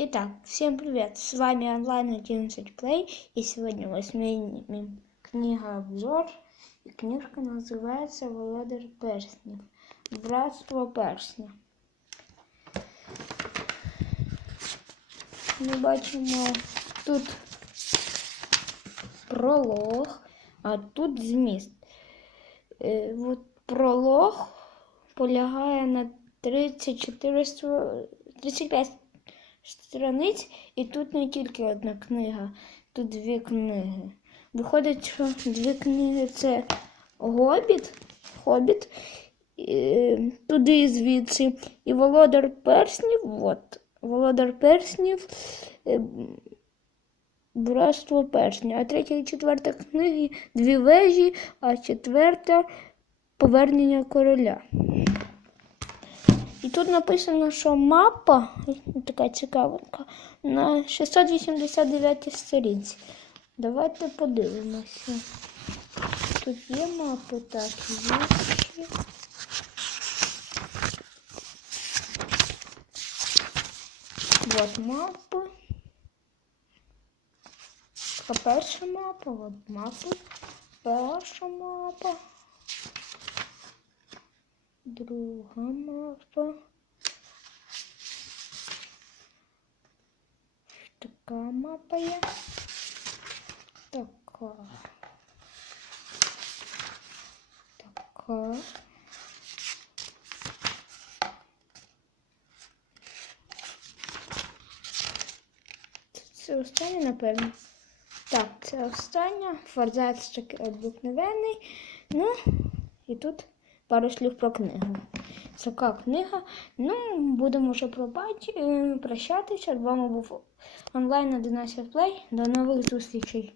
Итак, всем привет! С вами онлайн 11 Play, и сегодня мы сменим книга-обзор. И книжка называется «Володар перснів. Братство персня». Ми бачимо тут пролог, а тут зміст. Е, от пролог полягає на 34 35 страниць, і тут не тільки одна книга, тут дві книги. Виходить, що дві книги це Гобіт, Хобіт, і, туди і звідси, і Володар Перснів, от, Володар Перснів, е, Братство персня. А третя і четверта книги дві вежі, а четверта повернення короля. І тут написано, що мапа, така цікавинка, на 689 сторінці. Давайте подивимося. Тут є мапи, так, є. Вот мапи. А перша мапа, от мапи. Перша мапа. Друга мапа. Така мапа є. Така. Така. Це останнє, напевно. Так, це остання. Форзац обикновений. Ну, і тут пару слів про книгу. Така книга. Ну, будемо вже пробач... е, прощатися. З вами був онлайн 11 Play. До нових зустрічей.